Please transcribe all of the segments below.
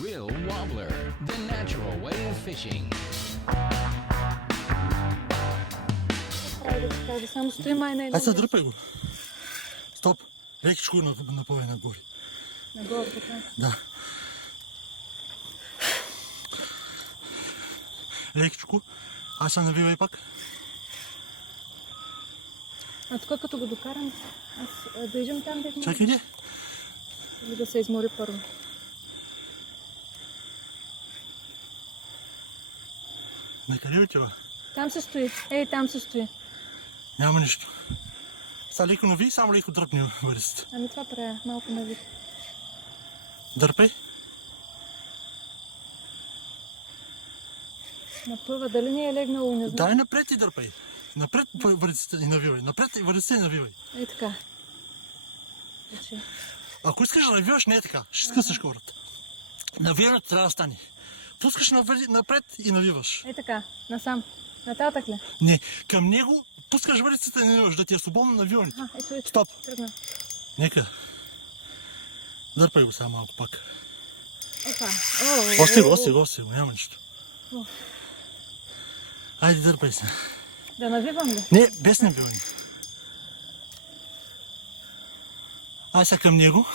Real Wobbler, the natural way of fishing. Хайде, само стои май на едно. Ай сега дръпай го. Стоп. Лекичко го напъвай нагоре. Нагоре, така. Да. Лекичко. Аз се навивай пак. А тук като го докарам, аз да идем там, да Чакай де. Или да се измори първо. Накъде отива? Там се стои. Ей, там се стои. Няма нищо. Сега леко нави, само леко дръпни вързите. Ами това правя, малко нави. Дърпай. Напъва, дали не е легнало, не знам. Дай напред и дърпай. Напред вързите и навивай. Напред и вързите и навивай. Ей така. Значи, Ако искаш да навиваш, не е така. Ще скъсаш хората. Навиването трябва да стане. Пускаш напред и навиваш. ей така, насам. Нататък ли? Не, към него пускаш вързицата и навиваш, да ти е свободно навиването. Ето. Стоп. Тръгна. Нека. Дърпай го сега малко пак. Опа. Ости го, няма нищо. Айде, дърпай се. Да навивам ли? Не, без навиване. Ай сега към него.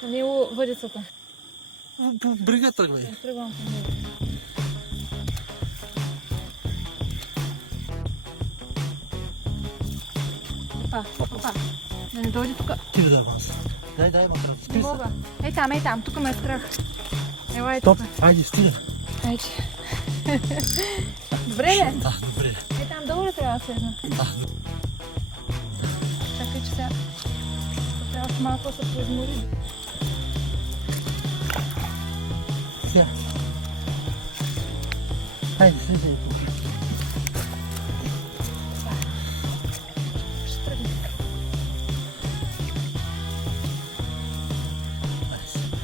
Към него въдицата. По брега тръгвай. Тръгвам към него. Опа. Да не дойде тук. Ти ли давам аз? Дай, матрат. Не Спи се. мога. Ей там, тук ме е страх. Елай Стоп, тук. айде, стига. Айде. Добре ли? Да, добре. Ей там долу ли трябва да слезна? Да. Чакай, че сега трябва още малко да се поизмори. Сега. Айде, слизай тук. Ще тръгне. Айде сега.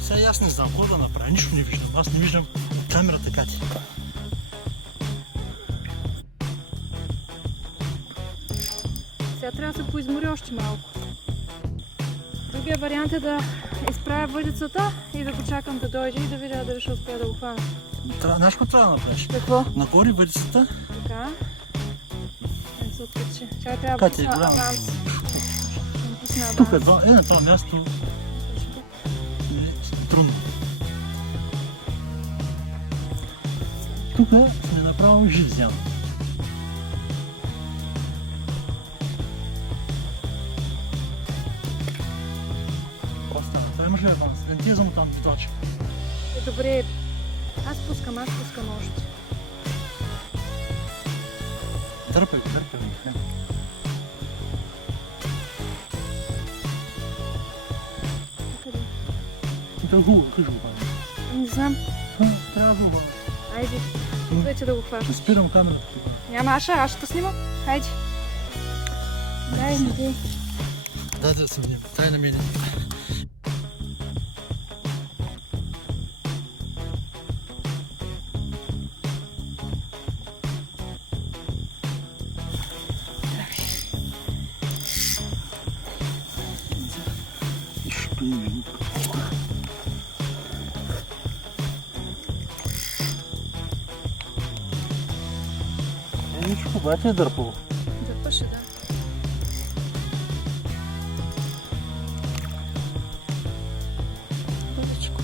Сега аз не знам какво да направя, нищо не виждам. Аз не виждам камерата Кати. Сега трябва да се поизмори още малко. Другия вариант е да изправя въдицата и да го чакам да дойде и да видя дали ще успея да го хвана. Знаеш какво трябва да направиш? Какво? Нагоре вързицата. Така. Не се откачи. Чакай, трябва да Кати, пусна голямо. аванс. Ще пусна аванс. Тук на това място е трудно. Тук сме направо жив зян. Какво става? Това имаш ли аванс? Да не ти е замотан биточек. Добре. Аз пускам още. Дърпай го. Къде? Тук е хубаво, кажи го пак. Не знам. Трябва да го. Айде. Вече да го хващаш. Ще спирам камерата тогава. Няма, аз ще те снимам. Хайде. Дай ми ти. Дай да се внимам. Дай на мене. Нищо, обаче е дърпало. Дърпаше, да. Първичко.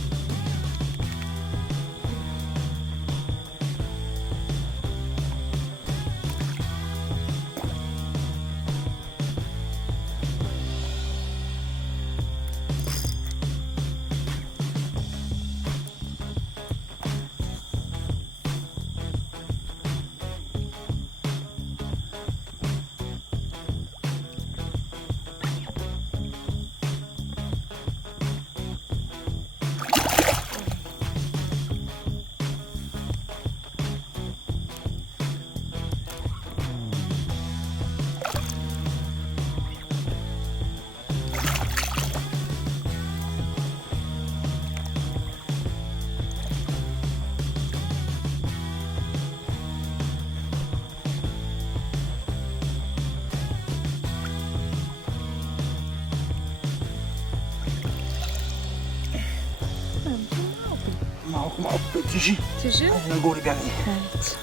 Малко тежи. Тежи? Нагоре бягай. Ето.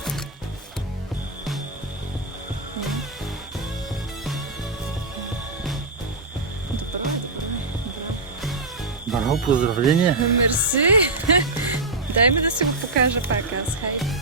Добре. Браво, поздравление. Мерси. Дай ми да си го покажа пак аз. Хайде.